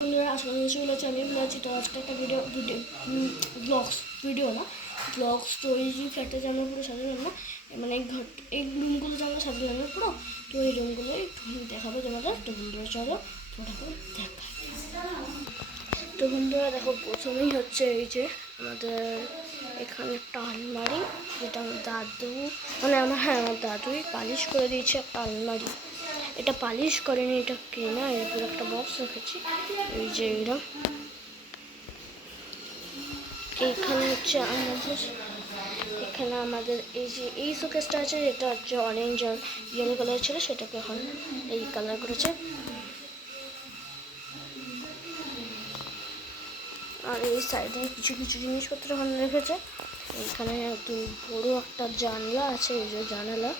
বন্ধুরা আসলে চলে আছে আমি বলেছি তো আজকে একটা ভিডিও না ব্লগস তো এই যে ফ্ল্যাটটা যে আমরা পুরো সাজালাম না মানে এই রুমগুলো যে আমরা সাজালাম পুরো তো এই রুমগুলো একটু দেখাবো তোমাদের তো বন্ধুরা চলো ফটোগুলো দেখা তো বন্ধুরা দেখো প্রথমেই হচ্ছে এই যে আমাদের এখানে একটা আলমারি যেটা আমার দাদু মানে আমার দাদুই পালিশ করে দিয়েছে একটা আলমারি এটা পালিশ করেনি এটা কেনা এরপর একটা বক্স রেখেছি এই যে এরা এইখানে হচ্ছে আমাদের এই যে এই শোকেসটা আছে যেটা হচ্ছে অরেঞ্জ আর ইয়েলো কালার ছিল সেটাকে এখন এই কালার করেছে আর এই সাইডে কিছু কিছু জিনিসপত্র ওখানে রেখেছে এইখানে একদম বড় একটা জানলা আছে এই যে জানালা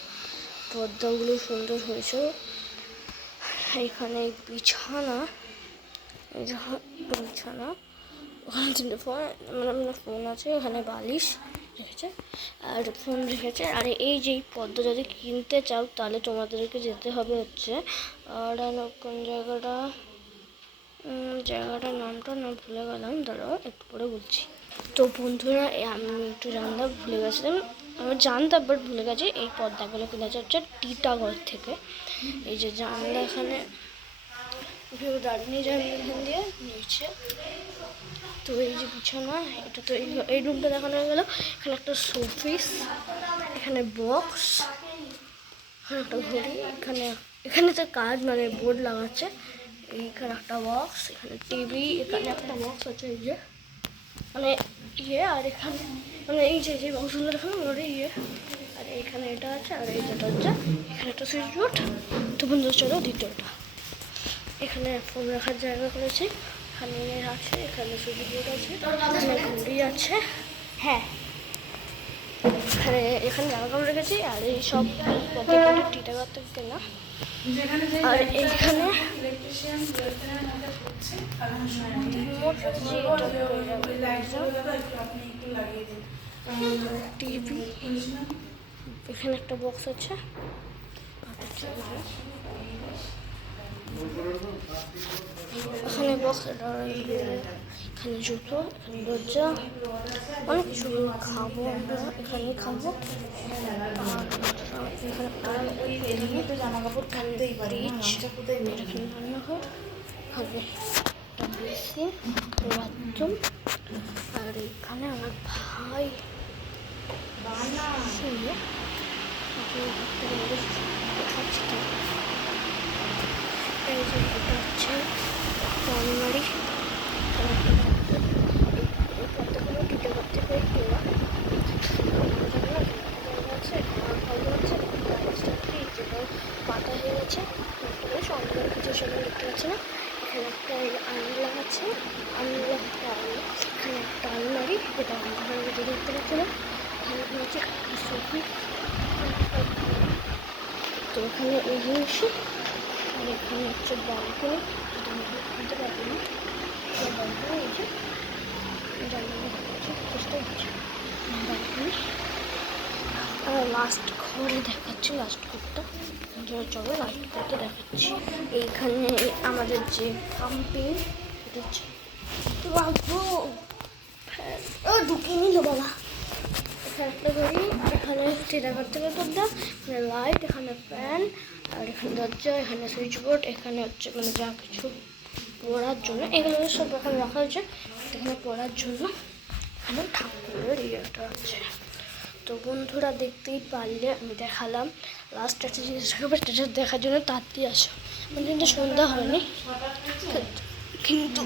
পর্দাগুলো সুন্দর হয়েছে এখানে বিছানা ওখানে ফোন আছে ওখানে বালিশ রেখেছে আর ফোন রেখেছে আর এই যে পর্দা যদি কিনতে চাও তাহলে তোমাদেরকে যেতে হবে হচ্ছে আর কোন জায়গাটার নামটা না ভুলে গেলাম দাঁড়াও একটু পরে বলছি তো বন্ধুরা আমি একটু জানতাম ভুলে গেছিলাম আমি জানতাম বাট ভুলে গেছি এই পর্দাগুলো কিনেছে হচ্ছে টিটাগড় থেকে এই যে জানলা এখানে দাঁড়িয়ে যায় এখান দিয়ে নিচে তো এই যে বিছানা এটা তো এই রুমটা দেখানো হয়ে গেল এখানে একটা শোপিস এখানে বক্স এখানে একটা ঘড়ি এখানে তো কাজ মানে বোর্ড লাগাচ্ছে এইখানে একটা বক্স এখানে টিভি এখানে একটা বক্স আছে এই যে মানে আর এখানে মানে এই যে বক্সগুলো দেখানো ওটা আর এখানে এটা আছে আর এই যেটা হচ্ছে এখানে একটা সুইচ বোর্ড তো বন্ধু চলো দ্বিতীয়টা এখানে ফোন রাখার জায়গা করেছে এখানে আছে এখানে সুইচ বোর্ড আছে এখানে ঘড়ি আছে হ্যাঁ এখানে জামা কাপড় রেখেছি আর এই সব টিটাগড় থেকে কেনা আর এইখানে টিভি এখানে একটা বক্স আছে এখানে বক্স এখানে জুতো এখানে দরজা অনেক কিছু খাবো আমরা এখানে খাবো এখানে জামা কাপড় কানতেই পারি এখানে রান্নাঘর এখানে একটা বেসিন বাথরুম আর এখানে আমার ভাই এই যে এটা হচ্ছে আলমারি পর্দাগুলো টিটে করতে পেরে কেনা যেটা পাতা হয়ে গেছে অন্ধকার কিছু সেটা দেখতে পাচ্ছি না এখানে একটা আলনা আছে এখানে একটা আলমারি যেটা অন্ধকার কিছু দেখতে পাচ্ছি না এখানে হচ্ছে সবজি তো এখানে এই জিনিস আর এখানে হচ্ছে ব্যালকনি যেটা আমরা খুলতে পারবো না ব্যালকনি এই যে চেষ্টা হচ্ছে ব্যালকনি আর লাস্ট ঘরে দেখাচ্ছি লাস্ট ঘরটা চলো লাস্ট ঘরটা দেখাচ্ছি এইখানে আমাদের যে পাম্পিং এটা হচ্ছে ঢুকিয়ে নিল বাবা এখানে একটা ঘড়ি এখানে টিটাগড় থেকে পর্দা এখানে লাইট এখানে ফ্যান আর এখানে দরজা এখানে সুইচ বোর্ড এখানে হচ্ছে মানে যা কিছু পড়ার জন্য এগুলো সব এখানে রাখা হয়েছে এখানে পড়ার জন্য এখানে ঠাকুরের ইয়েটা আছে তো বন্ধুরা দেখতেই পারলে আমি দেখালাম লাস্ট একটা জিনিস দেখার জন্য তাড়াতাড়ি আসো মানে কিন্তু সন্ধ্যা হয়নি কিন্তু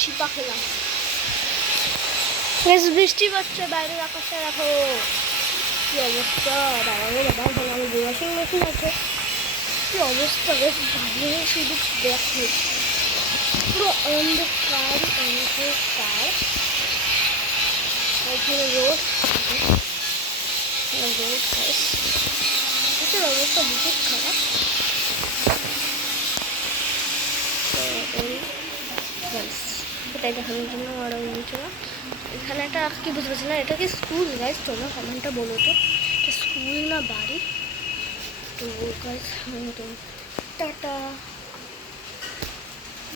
চিপা খেলাম বৃষ্টি পড়ছে বাইরের আকাশটা রাখো কি অবস্থা দাঁড়াবো বাবা ওখানে আমার ওয়াশিং মেশিন আছে কি অবস্থা বেশ ভালো শুধু দেখো পুরো অন্ধকার ওইখানে রোড এটার অবস্থা বহুত খারাপ তো এই সেটাই দেখানোর জন্য আরও নিয়েছিলাম। এখানে একটা কি বুঝতে পারছি না, এটা কি স্কুল গাইজ? তোমরা কমেন্টটা বলো তো, এটা স্কুল না বাড়ি? তো গাইজ তো টাটা।